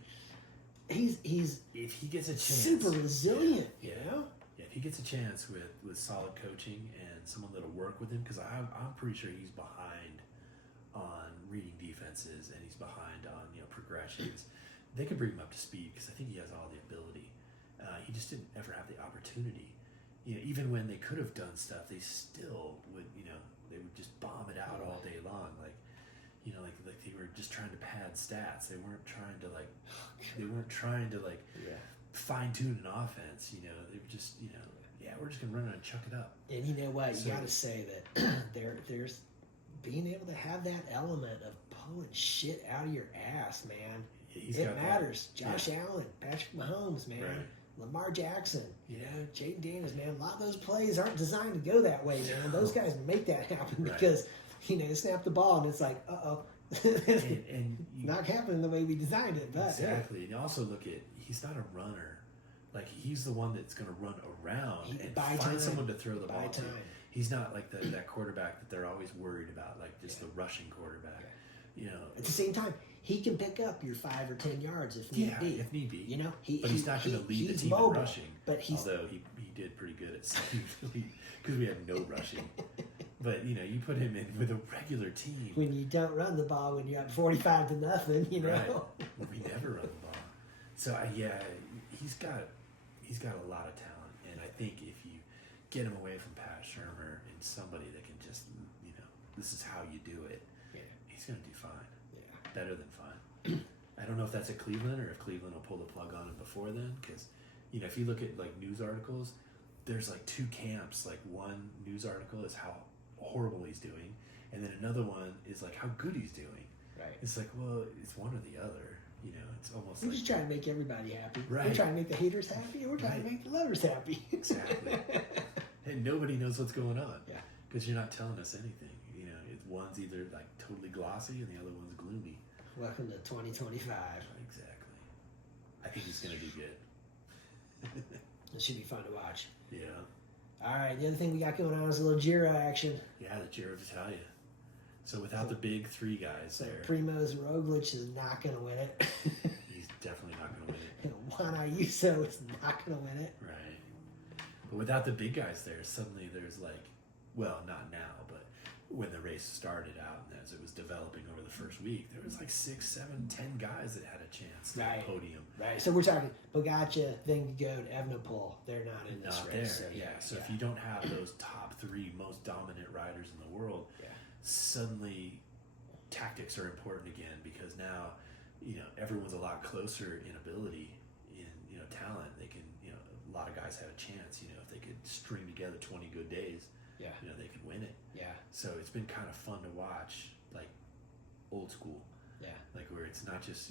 he's if he gets a chance, super resilient, you know? Yeah, if he gets a chance with solid coaching and someone that'll work with him, because I'm pretty sure he's behind on reading defenses and he's behind on, you know, progressions. They could bring him up to speed because I think he has all the ability. He just didn't ever have the opportunity. You know, even when they could have done stuff, they still would, you know, they would just bomb it out all day long. Like, you know, like they were just trying to pad stats. They weren't trying to fine tune an offense. You know, they were just, you know, we're just gonna run it and chuck it up. And you know what? You got to say that there's being able to have that element of pulling shit out of your ass, man. It matters. Josh Allen, Patrick Mahomes, man. Right. Lamar Jackson, you know, Jaden Daniels, man. A lot of those plays aren't designed to go that way, man. Those guys make that happen because, you know, they snap the ball and it's like, and not happening the way we designed it. But, exactly. And also look at, he's not a runner. Like, he's the one that's going to run around and find someone to throw the ball to. He's not like that quarterback that they're always worried about, like just the rushing quarterback. You know, at the same time, he can pick up your 5 or 10 yards if need be. If need be. You know, but he's not going to lead the team in rushing. But although he did pretty good at because we had no rushing. But you know, you put him in with a regular team when you don't run the ball when you're up 45-0. You know, right. We never run the ball. So he's got a lot of talent, and I think if you get him away from Pat Shurmur and somebody that can just, you know, this is how you do it. He's going to do fine. Better than fine. I don't know if that's at Cleveland or if Cleveland will pull the plug on him before then, because, you know, if you look at like news articles, there's like two camps. Like, one news article is how horrible he's doing, and then another one is like how good he's doing. Right. It's like, well, it's one or the other. You know, it's almost we're just trying to make everybody happy. Right. We're trying to make the haters happy, and we're trying to make the lovers happy. Exactly. And nobody knows what's going on. Yeah. Because you're not telling us anything. You know, one's either like totally glossy and the other one's gloomy. Welcome to 2025. Exactly. I think he's going to be good. It should be fun to watch. Yeah. All right, the other thing we got going on is a little Giro action. Yeah, the Giro d'Italia. So without the big three guys there. Primoz Roglic is not going to win it. He's definitely not going to win it. Juan Ayuso is not going to win it. Right. But without the big guys there, suddenly there's like, well, not now, but when the race started out and as it was developing over the first week, there was like 6, 7, 10 guys that had a chance to the podium. Right. So we're talking Pogacar, Vingegaard, Evenepoel. They're not in this race. There. So if you don't have those top 3 most dominant riders in the world, suddenly tactics are important again, because now, you know, everyone's a lot closer in ability talent, they can, a lot of guys have a chance, if they could string together 20 good days, Yeah. they could win it. Yeah. So it's been kind of fun to watch, like old school, Yeah. like where it's not just,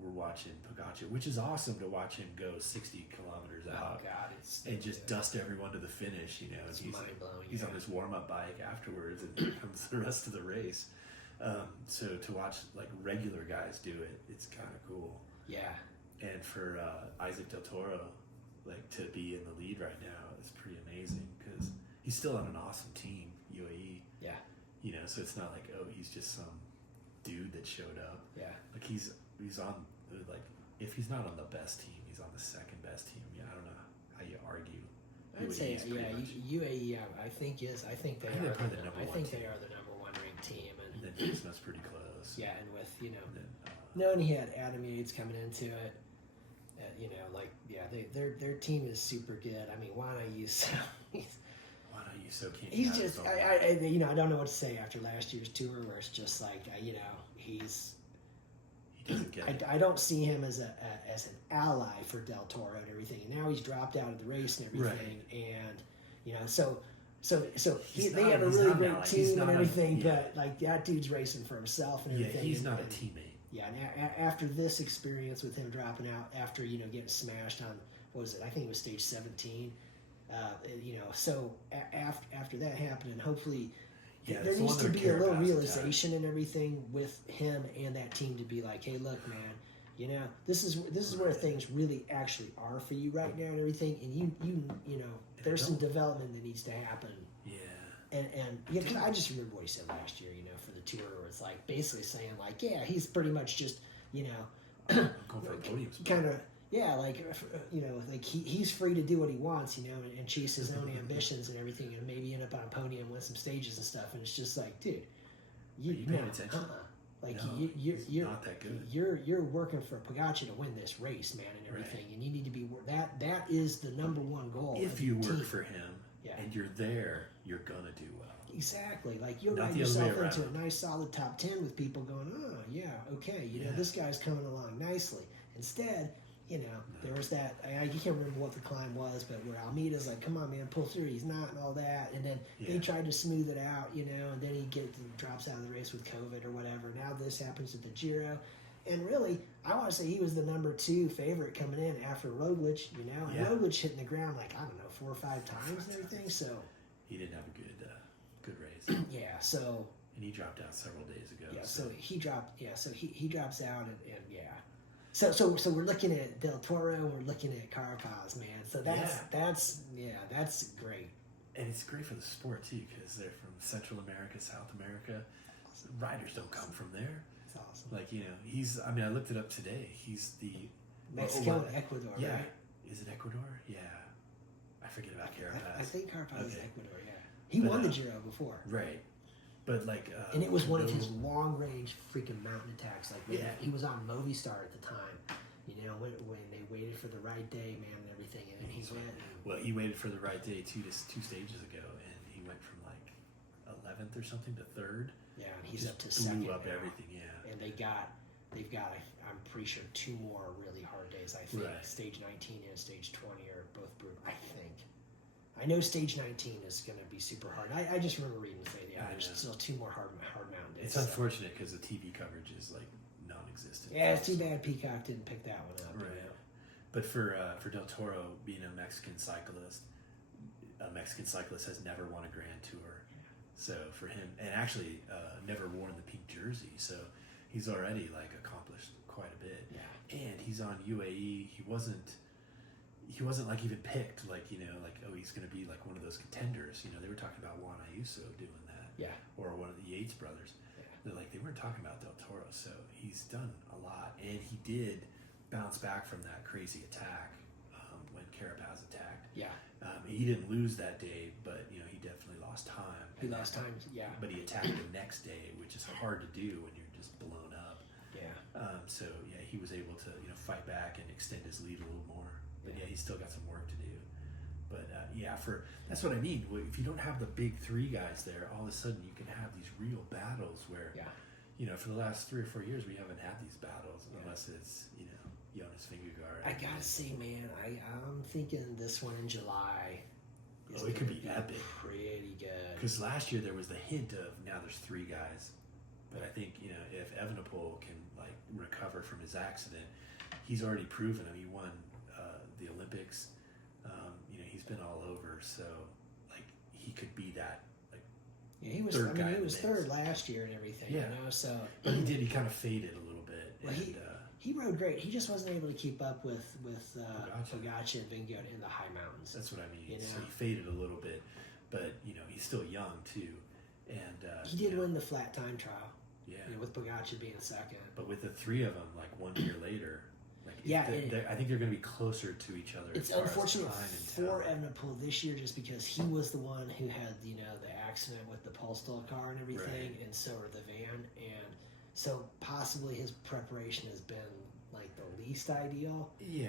we're watching Pogacar, which is awesome to watch him go 60 kilometers out Oh God, it's and just dust everyone to the finish, It's and mind blowing. he's on his warm-up bike afterwards, and here comes the rest of the race. So to watch like regular guys do it, it's kind of cool. Yeah. And for Isaac Del Toro, like to be in the lead right now is pretty amazing because he's still on an awesome team, UAE. Yeah. So it's not like, oh, he's just some dude that showed up. Yeah. Like he's on, like, if he's not on the best team, he's on the second best team. Yeah, I don't know how you argue. I'd say UAE is pretty much- UAE. I think they they're are. probably the number one they team. are the number one ranked team, And then Kisma's pretty close. yeah, and with And then, knowing he had Adam Yates coming into it, their team is super good. I mean, Juan Ayuso, why don't you so can't? he's just I don't know what to say after last year's tour where it's just like he's. He doesn't get it. I don't see him as an ally for Del Toro and everything, and now he's dropped out of the race and everything, and so they have a really great team and everything, but like that dude's racing for himself and everything. Yeah, he's not a and, teammate. Yeah, and after this experience with him dropping out after getting smashed on what was it? I think it was stage 17. So after that happened, and hopefully. Yeah, There needs to be a little realization and everything with him and that team to be like, hey, look, man, this is where things really actually are for you right now and everything, and you there's some development that needs to happen. Yeah. And 'cause I just remember what he said last year, for the tour, where it's like basically saying like, yeah, he's pretty much just, I'm going for a podium spot. kind of. Yeah, like he's free to do what he wants, and chase his own ambitions and everything, and maybe end up on a podium, win some stages and stuff. And it's just like, dude, you paying attention? Like No, you're not that good. You're working for Pogacar to win this race, man, and everything, and you need to be that is the number one goal. If of you the work team. for him Yeah. and you're there, you're gonna do well. Exactly, like you'll Not write the other way yourself into around. a nice solid top 10 with people going, oh yeah, okay, Yeah. this guy's coming along nicely. Instead. There was that, I can't remember what the climb was, but where Almeida's like, come on, man, pull through. He's not, and all that. And then they tried to smooth it out, and then he drops out of the race with COVID or whatever. Now this happens at the Giro. And really, I want to say he was the number 2 favorite coming in after Roglic, and Roglic hitting the ground like, I don't know, 4 or 5 times and everything. So He didn't have a good race. yeah, so. And he dropped out several days ago. Yeah, so he dropped. Yeah, so he drops out, and yeah. So we're looking at Del Toro, and we're looking at Carapaz, man. So that's great. And it's great for the sport too, because they're from Central America, South America. Riders don't come from there. It's awesome. Like he's. I mean, I looked it up today. He's the Mexico and Ecuador, Yeah, right? is it Ecuador? Yeah, I forget about Carapaz. I think Carapaz is Okay. Ecuador. Yeah, he won the Giro before. Right, but like. And it was one of his long-range freaking mountain attacks. Like he was on Movistar at the time. When they waited for the right day, man, and everything, and then he went. Well, he waited for the right day two stages ago, and he went from like 11th or something to 3rd. Yeah, and he's Just up to blew 2nd up now. everything. Yeah. And they've got. I'm pretty sure 2 more really hard days. I think Right. stage 19 and stage 20 are both brutal. I think. I know stage 19 is going to be super hard. I just remember reading say there's still 2 more hard mountain days. It's unfortunate because the TV coverage is like non-existent. Yeah, it's too bad Peacock didn't pick that one up. Right. But for Del Toro being a Mexican cyclist has never won a Grand Tour. So for him, and actually never worn the pink jersey, so he's already like accomplished quite a bit. Yeah. And he's on UAE. He wasn't like even picked like he's going to be like one of those contenders. They were talking about Juan Ayuso doing that. Yeah. Or one of the Yates brothers. Yeah. They weren't talking about Del Toro, so he's done a lot, and he did bounce back from that crazy attack when Carapaz attacked. Yeah. He didn't lose that day, but he definitely lost time. He lost time. Yeah. But he attacked the next day, which is hard to do when you're just blown up. Yeah. So he was able to fight back and extend his lead a little more. But he's still got some work to do. But that's what I mean. If you don't have the big 3 guys there, all of a sudden you can have these real battles where, for the last 3 or 4 years we haven't had these battles unless it's Jonas Vingegaard. I gotta say, man, I'm thinking this one in July. It could be epic. Pretty good. Because last year there was the hint of now there's 3 guys, but I think if Evenepoel can like recover from his accident, he's already proven. I mean, he won the Olympics. He's been all over, so like he could be that. Yeah, he was. Third guy he was third last year and everything. Yeah. So but he kind of faded a little bit. Well, he rode great. He just wasn't able to keep up with Pogacar and Vingegaard in the high mountains. That's what I mean. So he faded a little bit, but he's still young too, and he did win the flat time trial. Yeah, with Pogacar being second. But with the 3 of them, like 1 year later, like I think they're going to be closer to each other. It's unfortunate for Evenepoel this year, just because he was the one who had the accident with the Polestar car and everything, and so are the van, and so possibly his preparation has been like the least ideal. Yeah.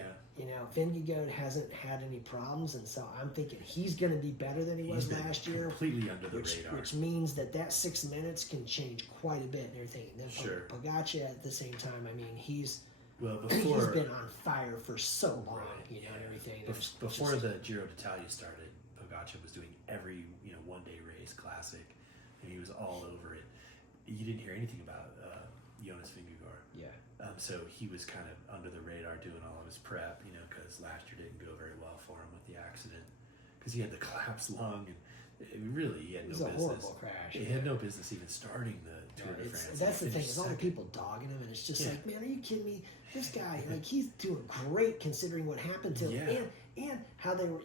Vingegaard hasn't had any problems, and so I'm thinking he's going to be better than he was last year. Completely under the radar. Which means that 6 minutes can change quite a bit and everything. And then Pogacar at the same time, I mean, he's been on fire for so long, and everything. Before the Giro d'Italia started, Pogacar was doing every one-day race classic, and he was all over it. You didn't hear anything about Jonas Vingegaard. Yeah. So he was kind of under the radar doing all of his prep, because last year didn't go very well for him with the accident, because he had the collapsed lung, and he had no business. It was a horrible crash. He had no business even starting the Tour de France. That's the thing. There's all the people dogging him, and it's just like, man, are you kidding me? This guy, like, he's doing great considering what happened to him, and how they were,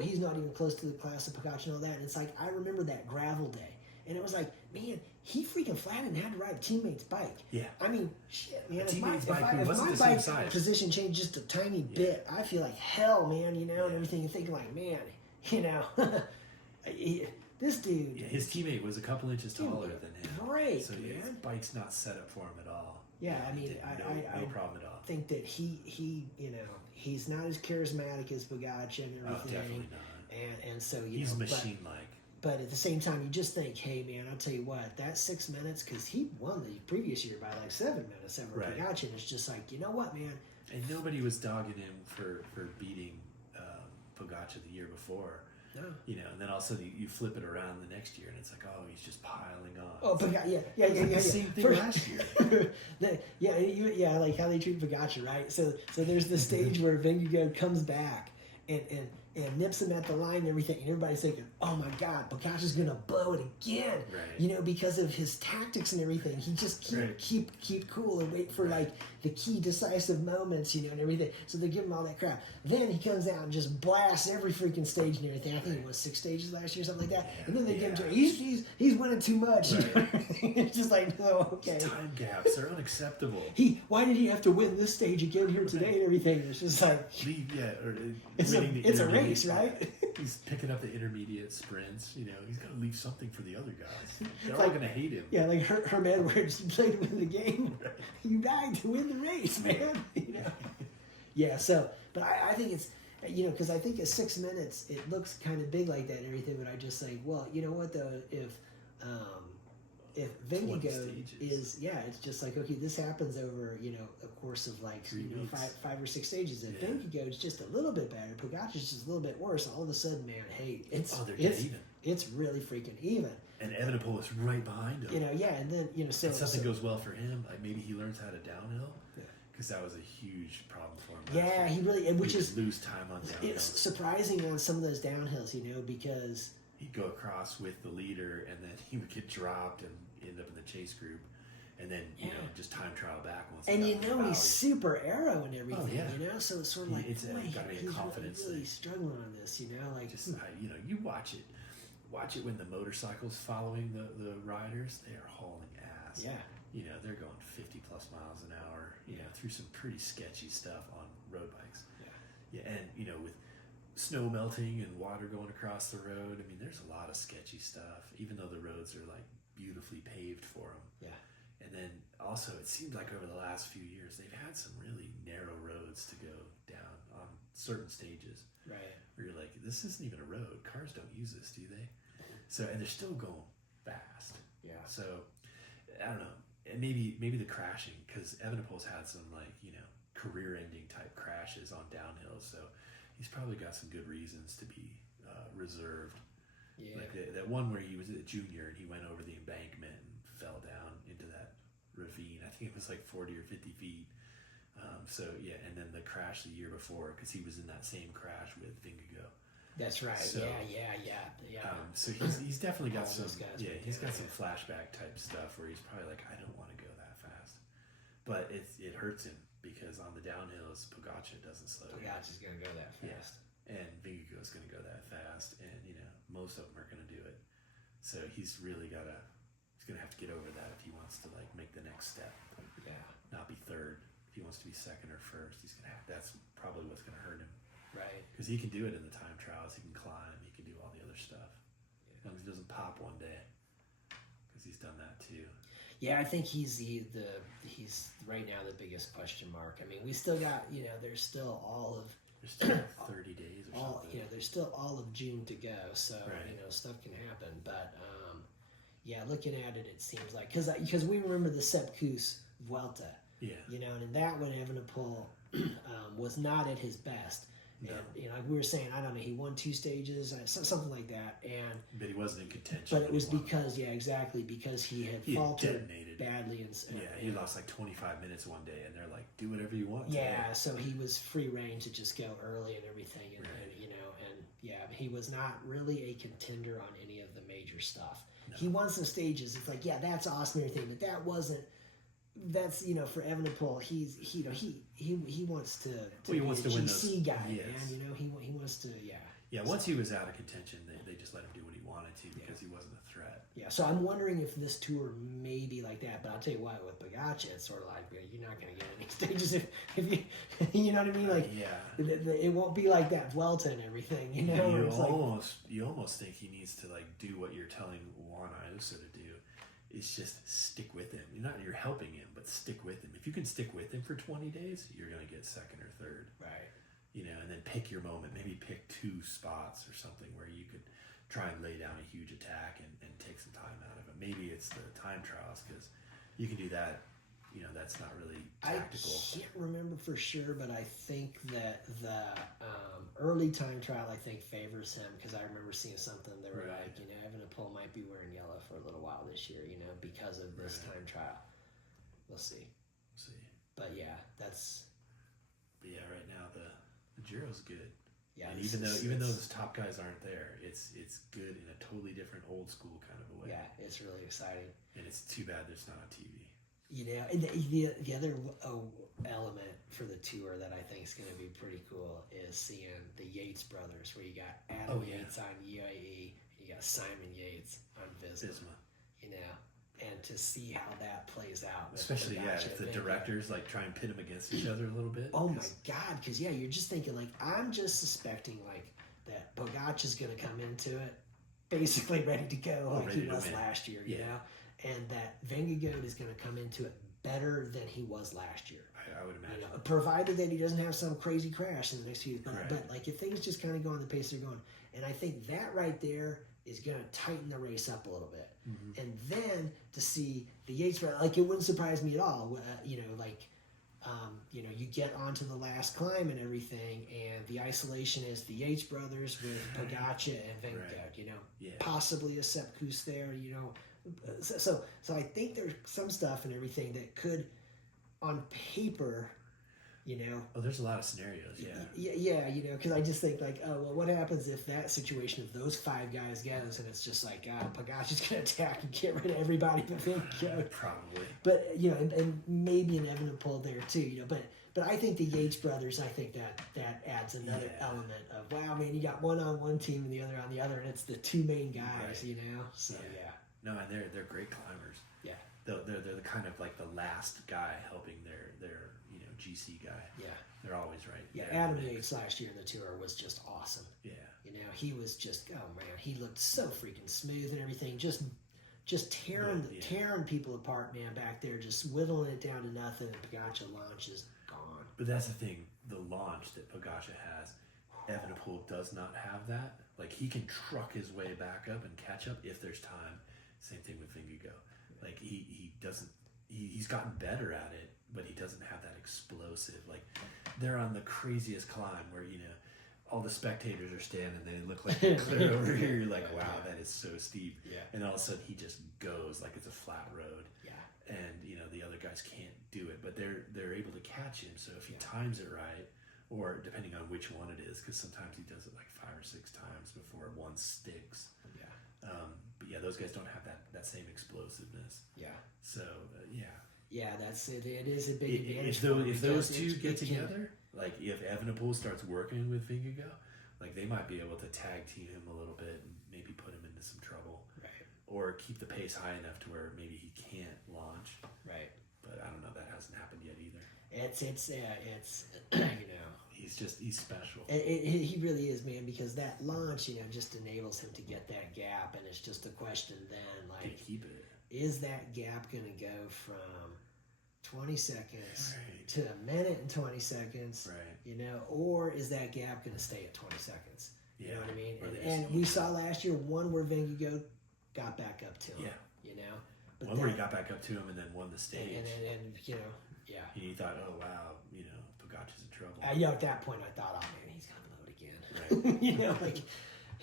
he's not even close to the class of Pogacar and all that. And it's like, I remember that gravel day, and it was like, man, he freaking flattened and had to ride a teammate's bike. Yeah. I mean, shit, man. If my bike position changed just a tiny bit, I feel like hell, man, and everything. And thinking like, man, this dude. Yeah, his teammate was a couple inches taller than him. Great, so man. His bike's not set up for him at all. Yeah, I mean, no problem at all. I think that he he's not as charismatic as Pogacar and everything. Oh, definitely not. And so he's machine-like. But at the same time, you just think, hey, man, I'll tell you what, that 6 minutes, because he won the previous year by like 7 minutes over Pogacar, and it's just like, you know what, man? And nobody was dogging him for beating Pogacar the year before. No. And then all of a sudden you flip it around the next year, and it's like, oh, he's just piling on. Oh, Pogacar, yeah. Same thing last year. Like how they treat Pogacar, right? So there's the stage where Vingegaard comes back and nips him at the line and everything, and everybody's thinking, oh my God, Pogacar's gonna blow it again, because of his tactics and everything. He just keep cool and wait for like the key decisive moments, and everything. So they give him all that crap. Then he comes out and just blasts every freaking stage and everything. I think it was 6 stages last year, something like that. And then they give him to he's winning too much. It's just like, no, okay. These time gaps are unacceptable. Why did he have to win this stage again here today and everything? It's just like it's a race, right? He's picking up the intermediate sprints. He's got to leave something for the other guys. They're all going to hate him. Yeah, like Herm Edwards, you played to win the game. You died to win the race, man. Yeah, so, but I think it's, because I think at 6 minutes, it looks kind of big like that and everything, but I just think, well, you know what, though, if Vingegaard is, it's just like, okay, this happens over, a course of like, 5 or 6 stages. If Vingegaard's just a little bit better, Pogacar's just a little bit worse, all of a sudden, man, hey, it's really freaking even. And Evenepoel is right behind him. And then, so... And something goes well for him, like maybe he learns how to downhill, because that was a huge problem for him. Yeah, he really, which is... lose time on downhill. It's surprising on some of those downhills, because... He'd go across with the leader, and then he would get dropped and end up in the chase group, and then just time trial back once. And he's super aero and everything, so it's sort of like, it's got to be a confidence really struggling on this, like just you watch it when the motorcycles following the riders, they are hauling ass. Yeah, they're going 50 plus miles an hour, through some pretty sketchy stuff on road bikes. And with snow melting and water going across the road. I mean, there's a lot of sketchy stuff, even though the roads are like beautifully paved for them. Yeah. And then also, it seemed like over the last few years, they've had some really narrow roads to go down on certain stages. Right. Where you're like, this isn't even a road. Cars don't use this, do they? So, and they're still going fast. Yeah. So, I don't know. And maybe the crashing, because Evenepoel's had some career-ending type crashes on downhill. So he's probably got some good reasons to be reserved. Yeah. Like that one where he was a junior and he went over the embankment and fell down into that ravine. I think it was like 40 or 50 feet. So yeah, and then the crash the year before, because he was in that same crash with Vingegaard. That's right. So, yeah. So he's definitely got some he's got some yeah. flashback type stuff where he's probably like, I don't want to go that fast, but it hurts him because on the downhills Pogačar doesn't slow down. Pogačar's gonna go that fast. Yeah. And Vingegaard's gonna go that fast, and most of them are gonna do it. So he's really gonna have to get over that if he wants to like make the next step. Yeah. Not be third. If he wants to be second or first, that's probably what's gonna hurt him. Right. Because he can do it in the time trials. He can climb. He can do all the other stuff. Yeah. As long as he doesn't pop one day, because he's done that too. Yeah, I think he's right now the biggest question mark. I mean, we still got there's still all of There's still 30 days or something. there's still all of June to go, so Right. Stuff can happen. But looking at it, it seems like because we remember the Sepp Kuss Vuelta, Yeah. and in that one Evenepoel was not at his best. No. And like we were saying, I don't know, he won 2 stages, something like that, But he wasn't in contention. but it was when he won. because he had He faltered detonated badly and he lost like 25 minutes one day, and they're like, do whatever you want. yeah, today. so he was free reign to just go early and everything, and he was not really a contender on any of the major stuff. No. He won some stages. It's like, yeah, that's awesome and everything, but that wasn't. That's for Evenepoel, he wants to He be wants a to win GC those- guy, yes. man. He wants to Yeah, once he was out of contention, they just let him do what he wanted to because he wasn't a threat. Yeah, so I'm wondering if this tour may be like that. But I'll tell you what, with Pogačar, it's sort of like you're not going to get any stages if you, you know what I mean? Like, it won't be like that Vuelta and everything. You almost think he needs to like do what you're telling Juan Ayuso to do. It's just stick with him. You're helping him, but stick with him. If you can stick with him for 20 days, you're going to get second or third. Right. And then pick your moment. Maybe pick 2 spots or something where you could try and lay down a huge attack and take some time out of it. Maybe it's the time trials because you can do that. That's not really tactical. I can't remember for sure, but I think that the early time trial favors him because I remember seeing something that were Right. like, Evenepoel might be wearing yellow for a little while this year, because of this Right. time trial. We'll see. But yeah, that's. But yeah, right now the Giro's good. Yeah, and even though those top guys aren't there, it's good in a totally different old school kind of a way. Yeah, it's really exciting. And it's too bad there's not on TV. And the other element for the tour that I think is going to be pretty cool is seeing the Yates brothers, where you got Adam Yates on UAE, and you got Simon Yates on Visma. And to see how that plays out. Especially, if the directors like try and pit them against each other a little bit. Oh my God, because you're just thinking like, I'm just suspecting like that Pogačar's going to come into it basically ready to go like he was last year, and that Vingegaard is going to come into it better than he was last year. I would imagine. Provided that he doesn't have some crazy crash in the next few years. Right. But like if things just kind of go on the pace they're going, and I think that right there is going to tighten the race up a little bit. Mm-hmm. And then to see the Yates, like it wouldn't surprise me at all. You get onto the last climb and everything, and the isolation is the Yates brothers with Pogačar and Vingegaard. Right. Possibly a Sepp Kuss there. So I think there's some stuff and everything that could, on paper. Oh, there's a lot of scenarios, because I just think like, oh well, what happens if that situation, if those 5 guys goes and it's just like, Pogačar's gonna attack and get rid of everybody but Vingegaard. Probably. But and maybe an Evenepoel there too, but I think the Yates brothers, I think that adds another element of wow, man, you got one on one team and the other on the other, and it's the 2 main guys, Right. So No, and they're great climbers. Yeah. They're the kind of like the last guy helping their GC guy. Yeah. They're always right. Yeah, Adam Yates last year in the tour was just awesome. Yeah. He was just, oh man, he looked so freaking smooth and everything, just tearing people apart, man, back there, just whittling it down to nothing, and Pogačar launch is gone. But that's the thing, the launch that Pogačar has, Evenepoel does not have that. Like he can truck his way back up and catch up if there's time. Same thing with Vingegaard. Like he doesn't. He's gotten better at it, but he doesn't have that explosive. Like they're on the craziest climb where all the spectators are standing. They look like they're clear over here. You're like, wow, that is so steep. Yeah. And all of a sudden he just goes like it's a flat road. Yeah. And the other guys can't do it, but they're able to catch him. So if he times it right, or depending on which one it is, because sometimes he does it like 5 or 6 times before one sticks. Yeah. But yeah, those guys don't have that same explosiveness. Yeah. So yeah. Yeah, that's it. It is a big advantage. If those two get together, like if Evenepoel starts working with Vingegaard, like they might be able to tag team him a little bit and maybe put him into some trouble. Right. Or keep the pace high enough to where maybe he can't launch. Right. But I don't know. That hasn't happened yet either. It's he's special. He really is, man, because that launch, just enables him to get that gap, and it's just a question then, like, to keep it. Is that gap going to go from 20 seconds Right. to a minute and 20 seconds, right? Or is that gap going to stay at 20 seconds? You know what I mean? And we saw last year one where Vingegaard got back up to him. Yeah. But one where he got back up to him and then won the stage. And yeah. And you thought, oh wow, Pogacar's in trouble. At that point I thought, oh man, he's gonna load again. Right. Like,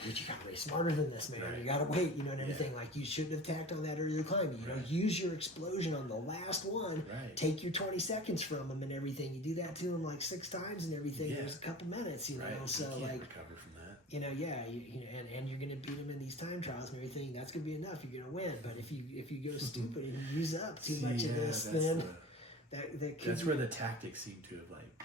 but you gotta race smarter than this, man. Right. You gotta wait, and everything. Like, you shouldn't have tacked on that earlier climb. Use your explosion on the last one. Right. Take your 20 seconds from him and everything. You do that to him like 6 times and everything. There's a couple minutes, Right. So you can't like recover from that. and you're gonna beat him in these time trials and everything. That's gonna be enough. You're gonna win. But if you go stupid and you use up too much of this, then that's where the tactics seem to have like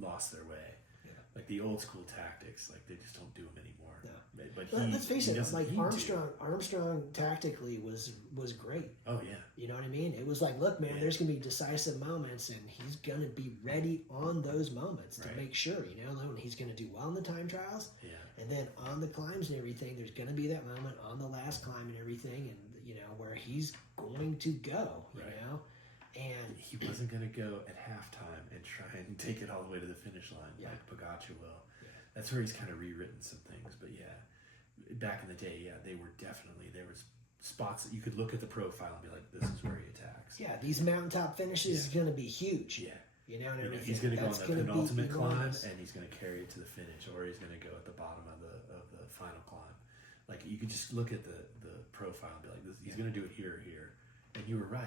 lost their way. Yeah. Like the old school tactics, like they just don't do them anymore. No. But let's face it, like Armstrong. Armstrong tactically was great. Oh yeah. You know what I mean? It was like, look, man, there's gonna be decisive moments, and he's gonna be ready on those moments to make sure. And he's gonna do well in the time trials. Yeah. And then on the climbs and everything, there's gonna be that moment on the last climb and everything, and where he's going to go. And he wasn't going to go at halftime and try and take it all the way to the finish line like Pogacar will. Yeah. That's where he's kind of rewritten some things. But back in the day, there was spots that you could look at the profile and be like, this is where he attacks. Yeah, these mountaintop finishes is going to be huge. Yeah. And everything. He's going to go on the penultimate climb, enormous. and he's going to carry it to the finish, or he's going to go at the bottom of the final climb. Like, you could just look at the profile and be like, he's going to do it here or here. And you were right,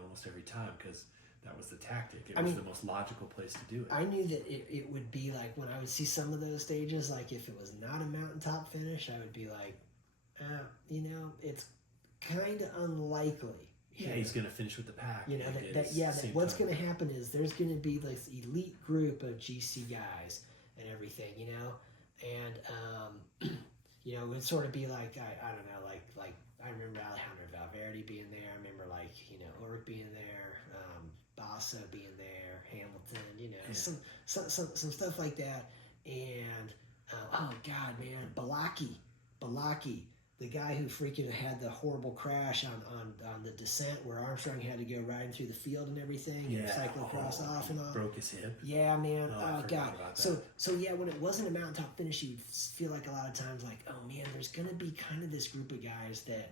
almost every time, because that was the tactic. It was the most logical place to do it. I knew that it would be like, when I would see some of those stages, like if it was not a mountaintop finish, I would be like, it's kind of unlikely. Yeah, he's going to finish with the pack. What's going to happen is there's going to be this elite group of GC guys and everything, and it would sort of be like, I don't know, like I remember Alejandro Valverde being there. I remember Ulrich being there, Basso being there, Hamilton, some stuff like that. And oh God, man, Balaki, the guy who freaking had the horrible crash on the descent where Armstrong had to go riding through the field and everything, and cyclocross off and on. Broke his hip. Yeah, man. Oh God. So when it wasn't a mountaintop finish, you'd feel like a lot of times like, oh man, there's gonna be kind of this group of guys that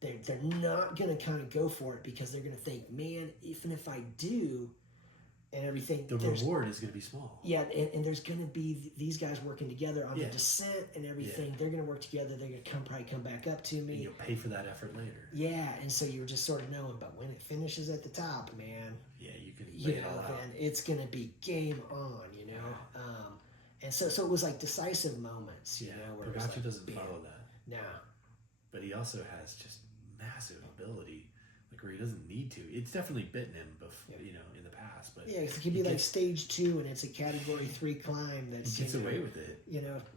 they're not gonna kind of go for it because they're gonna think, man, even if I do, and everything, the reward is going to be small. Yeah, and there's going to be these guys working together on the descent and everything. They're going to work together. They're going to probably come back up to me. And you'll pay for that effort later. Yeah, and so you're just sort of knowing, but when it finishes at the top, man, you can lay it all out. Then it's going to be game on, and so it was like decisive moments, where Pogacar doesn't follow that. No. But he also has just massive ability, like where he doesn't need to. It's definitely bitten him before, in the past. But it could be like stage 2, and it's a category 3 climb that's he gets away with it.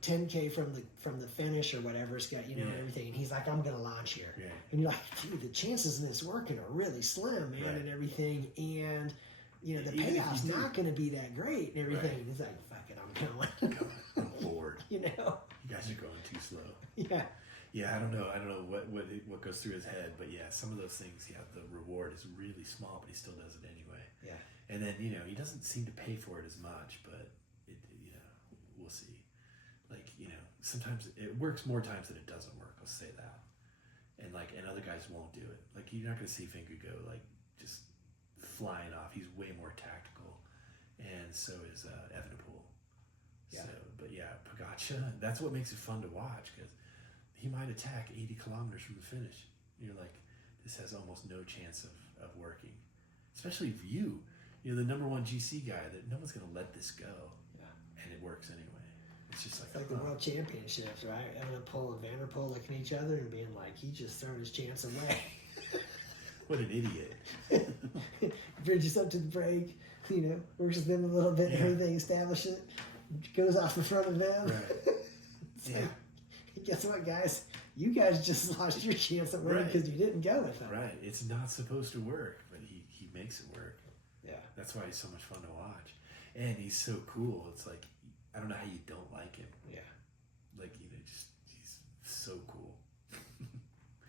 10K from the finish or whatever. It's got everything, and he's like, I'm gonna launch here. Yeah. And you're like, dude, the chances of this working are really slim, man, and everything. And the payoff's not gonna be that great and everything. And he's like, fuck it, I'm going. I'm bored. You guys are going too slow. Yeah. Yeah, I don't know what goes through his head, but some of those things, the reward is really small, but he still does it anyway. Yeah. And then, he doesn't seem to pay for it as much, but we'll see. Like, sometimes it works more times than it doesn't work. I'll say that. And other guys won't do it. Like, you're not going to see Vingegaard go, like, just flying off. He's way more tactical, and so is Evenepoel. Yeah. So, but yeah, Pogačar, that's what makes it fun to watch, because he might attack 80 kilometers from the finish. You're like, this has almost no chance of working, especially if you're the number one GC guy, that no one's going to let this go. Yeah. And it works anyway. It's just like, It's like the World Championships, right? Evenepoel and Van der Poel looking at each other and being like, he just thrown his chance away. what an idiot. Bridges up to the break, works with them a little bit, and everything, establish it, goes off in front of them. Right. Yeah. Like, guess what, guys? You guys just lost your chance at winning because you didn't go with them. Right. It's not supposed to work, but he makes it work. Yeah. That's why he's so much fun to watch. And he's so cool. It's like, I don't know how you don't like him. Yeah. Like, he's so cool.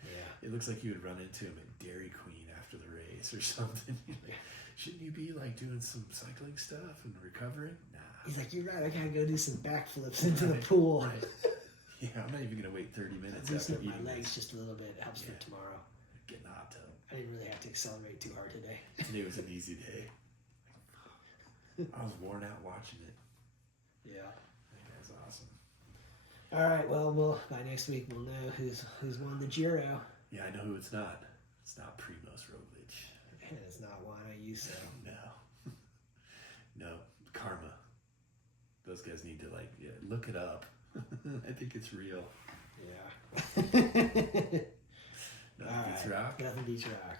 Yeah. It looks like you would run into him at Dairy Queen after the race or something. Shouldn't you be like doing some cycling stuff and recovering? Nah. He's like, you're right, I gotta go do some backflips into the pool. Right. Yeah, I'm not even gonna wait 30 minutes after Loosen eating my legs this. just a little bit. It helps for tomorrow. Get in the hot tub. I didn't really have to accelerate too hard today. Today was an easy day. I was worn out watching it. Yeah. That guy's awesome. All right. Well, by next week we'll know who's won the Giro. Yeah, I know who it's not. It's not Primoz Roglic. And it's not Juan Ayuso. No. No. Karma. Those guys need to look it up. I think it's real. Yeah. Nothing beats rock. Nothing beats rock.